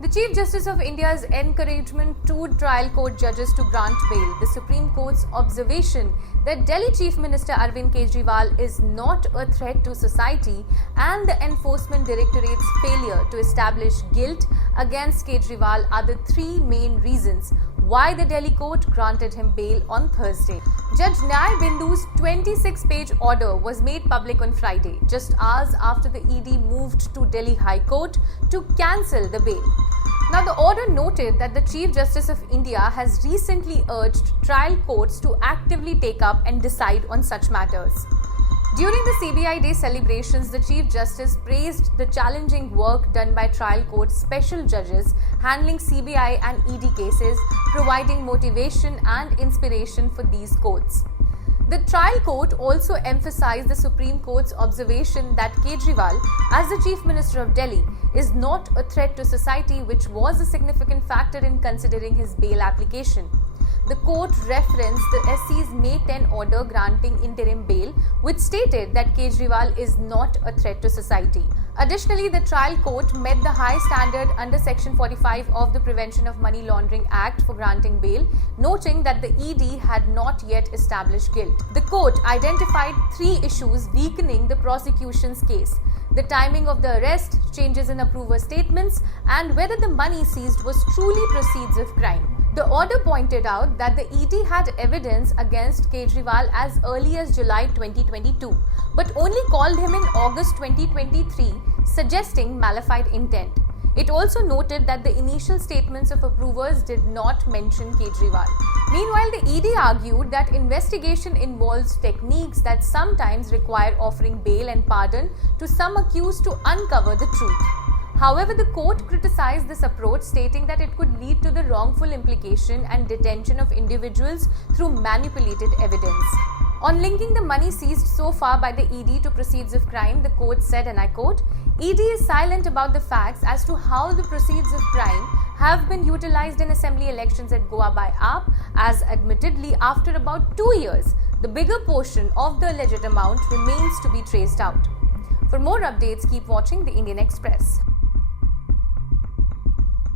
The Chief Justice of India's encouragement to trial court judges to grant bail, the Supreme Court's observation that Delhi Chief Minister Arvind Kejriwal is not a threat to society, and the Enforcement Directorate's failure to establish guilt against Kejriwal are the three main reasons why the Delhi court granted him bail on Thursday. Judge Nyay Bindu's 26-page order was made public on Friday, just hours after the ED moved to Delhi High Court to cancel the bail. Now, the order noted that the Chief Justice of India has recently urged trial courts to actively take up and decide on such matters. During the CBI Day celebrations, the Chief Justice praised the challenging work done by trial court special judges handling CBI and ED cases, providing motivation and inspiration for these courts. The trial court also emphasized the Supreme Court's observation that Kejriwal, as the Chief Minister of Delhi, is not a threat to society, which was a significant factor in considering his bail application. The court referenced the SC's May 10 order granting interim bail, which stated that Kejriwal is not a threat to society. Additionally, the trial court met the high standard under Section 45 of the Prevention of Money Laundering Act for granting bail, noting that the ED had not yet established guilt. The court identified three issues weakening the prosecution's case: the timing of the arrest, changes in approver statements, and whether the money seized was truly proceeds of crime. The order pointed out that the ED had evidence against Kejriwal as early as July 2022, but only called him in August 2023, suggesting malified intent. It also noted that the initial statements of approvers did not mention Kejriwal. Meanwhile, the ED argued that investigation involves techniques that sometimes require offering bail and pardon to some accused to uncover the truth. However, the court criticized this approach, stating that it could lead to the wrongful implication and detention of individuals through manipulated evidence. On linking the money seized so far by the ED to proceeds of crime, the court said, and I quote, "ED is silent about the facts as to how the proceeds of crime have been utilized in assembly elections at Goa by AAP, as admittedly after about 2 years, the bigger portion of the alleged amount remains to be traced out." For more updates, keep watching the Indian Express.